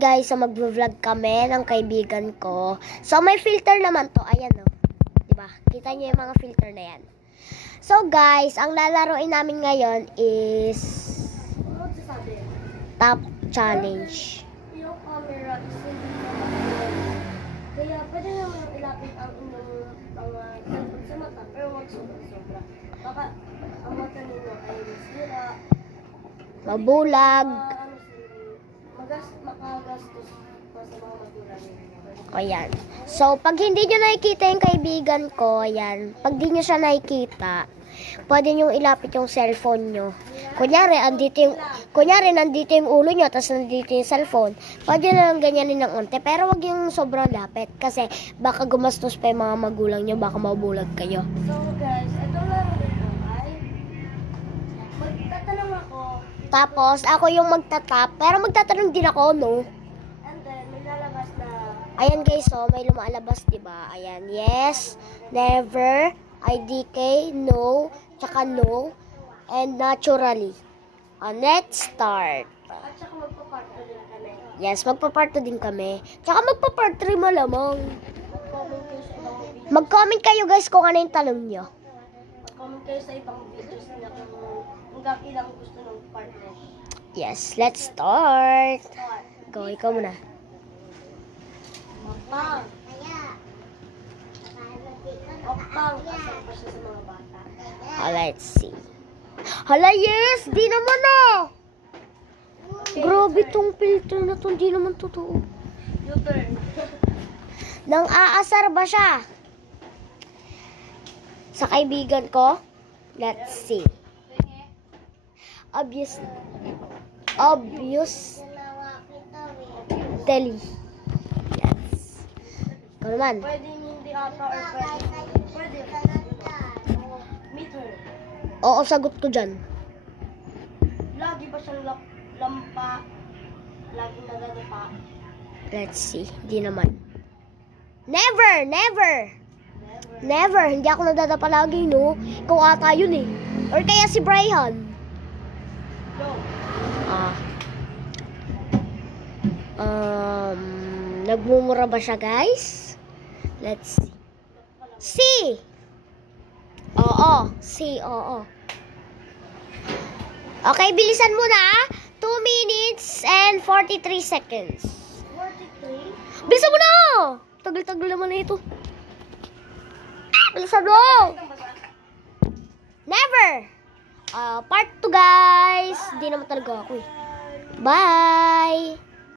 guys, so mag-vlog kami ng kaibigan ko. So may filter naman to, ayan o. Diba? Kita nyo yung mga filter na yan. So guys, ang lalaroin namin ngayon is Top Challenge. Yung camera is hindi naman. Kaya pwede naman ilapit ang inyong mga cellphone sa mata, pero wag sobra-sobra. Baka ang mata ninyo ay sira, Mabulag. makagastos pa sa mga magulang ninyo. Ayan. So, pag hindi nyo nakikita yung kaibigan ko, ayan. Pag di nyo siya nakikita, pwede nyo ilapit yung cellphone nyo. Kunyari, nandito yung ulo nyo, tapos nandito yung cellphone. Pwede na lang ganyanin ng onte, pero wag yung sobrang lapit. Kasi baka gumastos pa yung mga magulang nyo, baka mabulag kayo. So guys, ito lang ito ay magtatanong ako, Tapos, ako yung magtatap, pero magtatanong din ako, no? and then may lalabas na Ayan guys, so may lumalabas, di ba? Ayan, yes, never, IDK, no, tsaka no, and naturally. Let's start. at saka magpa-part din kami. Yes, magpa-part 2 din kami. Tsaka magpa-part 3 malamang. Mag-comment kayo sa ibang videos. Mag-comment kayo guys kung ano yung tanong nyo. Mag-comment kayo sa ibang videos na kung ilang gusto ng partner. Yes, let's start. Start. Go, ikaw muna. Opang. Opang. Asan pa siya sa mga bata? Let's see. Hala, yes! Di naman Grabe tong filter na to, di naman totoo. Your turn. Nang aasar ba siya? Sa kaibigan ko? Let's see. Obvious. Teli. Yes. Ikaw naman. Pwede hindi ata or pwede. Meet her. Oo, sagot ko dyan. Lagi ba siyang lampa? Lagi nadadapa? Let's see. Di naman. Never! Hindi ako nadadapa lagi, no? Ikaw ata yun eh. Or kaya si Brian. Go. Nagmumura ba siya, guys? Let's see. Oo. Okay, bilisan mo na. 2 minutes and 43 seconds. 43? Bilisan mo na! Tagal-tagal naman na ito. Bilisan mo! Never! Part 2, guys. Hindi naman talaga ako eh. Bye!